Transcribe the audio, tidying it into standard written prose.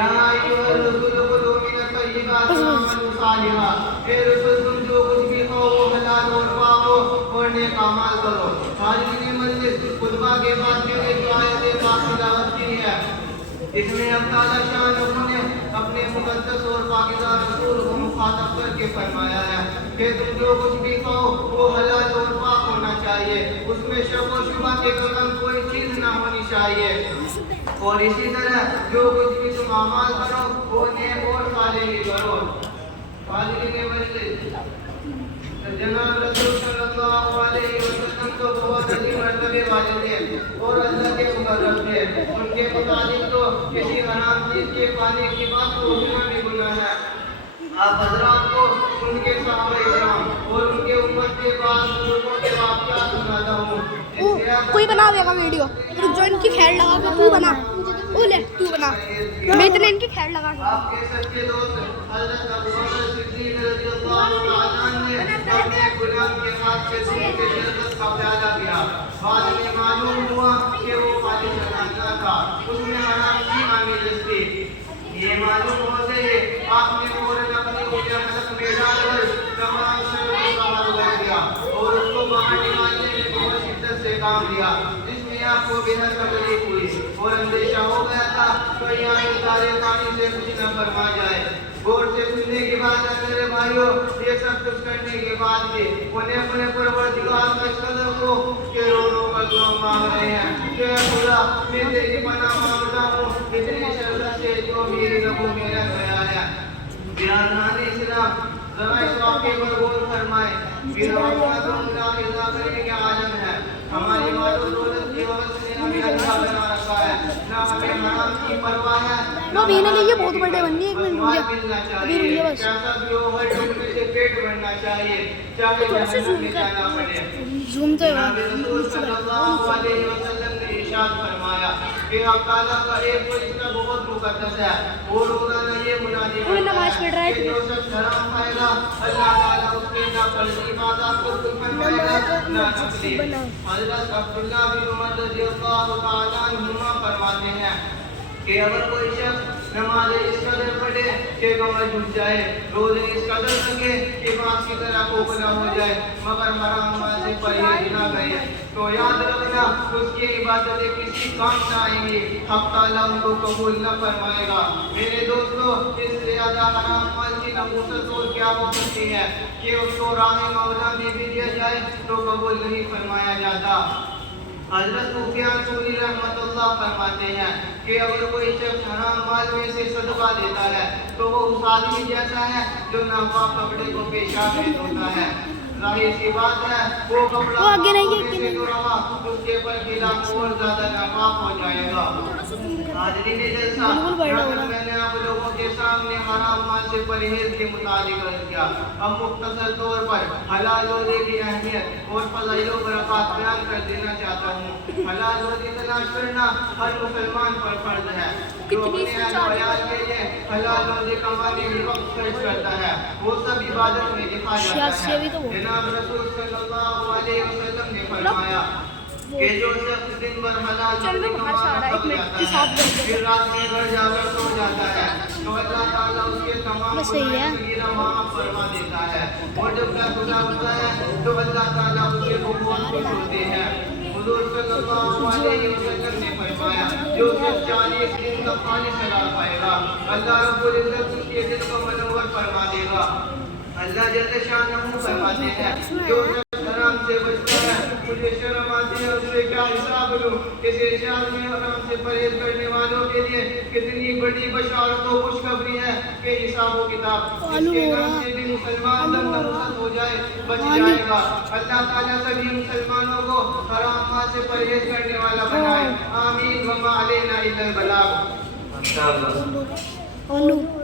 یا ایھا الرسول کلوا من الطیبات وعملوا صالحا، اے رسول تم جو کچھ بھی کھاؤ وہ حلال اور پاک ہو اور نیک اعمال کرو۔ حاضرین مجلس، خطبہ کے بعد میں ایک آیت پاک تلاوت کی ہے، اس میں اب تعالیٰ شان نے اپنے مقدس اور پاکیزہ رسول کو مخاطب کر کے فرمایا ہے کہ تم جو کچھ بھی کھاؤ وہ حلال اور پاک ہونا چاہیے، اس میں شک و شبہ کے قدم کوئی چیز نہ ہونی چاہیے، اور اسی طرح جو کچھ بھی تم اعمال کرو وہ نیک اور صالح ہی کرو۔ حاضرین مجلس، جناب رسول صلی اللہ علیہ وسلم تو بہت عظیم مرتبے والے تھے اور اللہ کے مقرب تھے، ان کے مطابق تو کسی حرام چیز کے کھانے کی بات سوچنا بھی گناہ ہے۔ آپ حضرات کو ان کے صحابہ کرام اور ان کے امت کے بعد بزرگوں کے واقعات سناتا ہوں۔ کوئی بناوے گا ویڈیو، جو ان کی خیر لگا کے تو بنا، وہ لے تو بنا، میں اتنے ان کی خیر لگا کے۔ آپ کے سچے دوست حضرت ابوبکر صدیق رضی اللہ تعالیٰ عنہ نے اپنے غلام کے ہاتھ سے دودھ کے شربت کا پیالہ پیا، بعد میں معلوم ہوا کہ وہ خالص اللہ تھا، اس میں حرام کی آمیزش تھی۔ یہ معلوم ہوتے ہی آپ نے فوراً اپنی انگلیاں حلق میں ڈال کر تمام شربت باہر اگل دیا اور اس کو باہر نکالنے میں بہت شدت سے کام لیا، جس میں آپ کو بے حد تکلیف ہوئی اور اندیشہ ہو گیا تھا کہ یہاں ادارے پانی سے کچھ نہ فرما جائے۔ غور سے سننے کے بعد میرے بھائیوں، یہ سب کچھ کرنے کے بعد بھی انہیں اپنے پروردگار کا اس قدر کو کہ رو رو کر دعا مانگ رہے ہیں کہ اے خدا میں تیری پناہ مانگتا ہوں اتنی شربت سے جو میری لبوں میں رہ گیا ہے۔ بیانان اسلام، ذرا اس واقعے پر غور فرمائیں۔ بیرحمت ملاحظہ کرنے کے عالم ہے، ہماری مال و دولت کی وجہ سے ہمیں اللہ بنا رکھا ہے، نہ ہمیں حرام کی پرواہ ہے، وہ بھی نہ لیجیے، بہت بڑے بن گئے، ایک منٹ رک ملنا جا، ابھی رک چاہیے، جا بس، کیسا بھی ہو ہر ٹکڑے سے پیٹ بھرنا چاہیے، چاہے جہنم میں جانا پڑے۔ زوم تو جناب رسول صلی اللہ علیہ وسلم نے ارشاد فرمایا کہ اللہ تعالیٰ کا ایک فرشتہ بہت مقدس ہے اور روزانہ یہ منادی کرتا ہے کہ جو شخص حرام کھائے گا اللہ تعالیٰ اس کے نہ فرضی عبادات کو فرمائے گا نہ نفلی۔ حضرت عبداللہ بن عمر رضی اللہ تعالیٰ عنہما فرماتے ہیں کہ اگر کوئی شخص نماز اس قدر پڑھے کہ کمر جھک جائے، روزے اس قدر رکھے کہ بانس کی طرح کھوکھلا ہو جائے، مگر حرام مال سے پرہیز نہ کرے، تو یاد رکھنا اس کی عبادتیں کسی کام نہ آئیں گی، حق تعالیٰ ان کو قبول نہ فرمائے گا۔ میرے دوستو، اس سے زیادہ حرام مال کی نحوست اور کیا ہو سکتی ہے کہ اس کو راہ مولا میں بھی دیا جائے تو قبول نہیں فرمایا جاتا۔ حضرت سفیان ثوری رحمۃ اللہ فرماتے ہیں کہ اگر کوئی شخص حرام مال میں سے صدقہ دیتا ہے تو وہ اس آدمی جیسا ہے جو ناپاک کپڑے کو پیشاب میں دھوتا ہے۔ ظاہر سی بات ہے وہ کپڑا سے جو رہا اس کے پر خلاف اور زیادہ ناپاک ہو جائے گا۔ حاضرین جلسہ، میں نے آپ لوگوں کے سامنے حرام مال سے پرہیز کے متعلق عرض کیا، اب مختصر طور پر حلال روزے کی اہمیت اور فضائل و برکات بیان کر دینا چاہتا ہوں۔ حلال روزی تلاش کرنا ہر مسلمان پر فرض ہے، جو اپنے اہل و عیال کے لیے حلال روزی کمانے میں وقت خرچ کرتا ہے وہ سب عبادت میں دکھا جاتا ہے۔ جناب رسول صلی اللہ علیہ وسلم نے فرمایا کہ جو شخص دن بھر حلال روزی کما کر تھک جاتا ہے پھر رات میں گھر جا کر سو جاتا ہے تو اللہ تعالیٰ اس کے تمام گناہ معاف فرما دیتا ہے، اور جب گھر گزار ہوتا ہے تو اللہ تعالیٰ اس کے کو بہت خوش ہوتے ہیں۔ حضور صلی اللہ علیہ وسلم نے فرمایا جو شخص 40 دن کا خالص حلال کھائے گا اللہ رب العزت اس کے دل کو منور فرما دے گا۔ اللہ جل شانہ فرماتے ہیں جو شخص حرام سے بچتا ہے مجھے شرم آتی ہے اس سے کیا حساب لوں۔ اس ارشاد میں حرام سے پرہیز کرنے والوں کے لیے کتنی بڑی بشارت و خوشخبری ہے کہ حساب و کتاب اس کے نام سے بھی مسلمان دم نحوست ہو جائے بچ جائے گا۔ اللہ تعالیٰ سبھی مسلمانوں کو حرام مال سے پرہیز کرنے والا بنائے، آمین۔ وما علینا الا البلاغ۔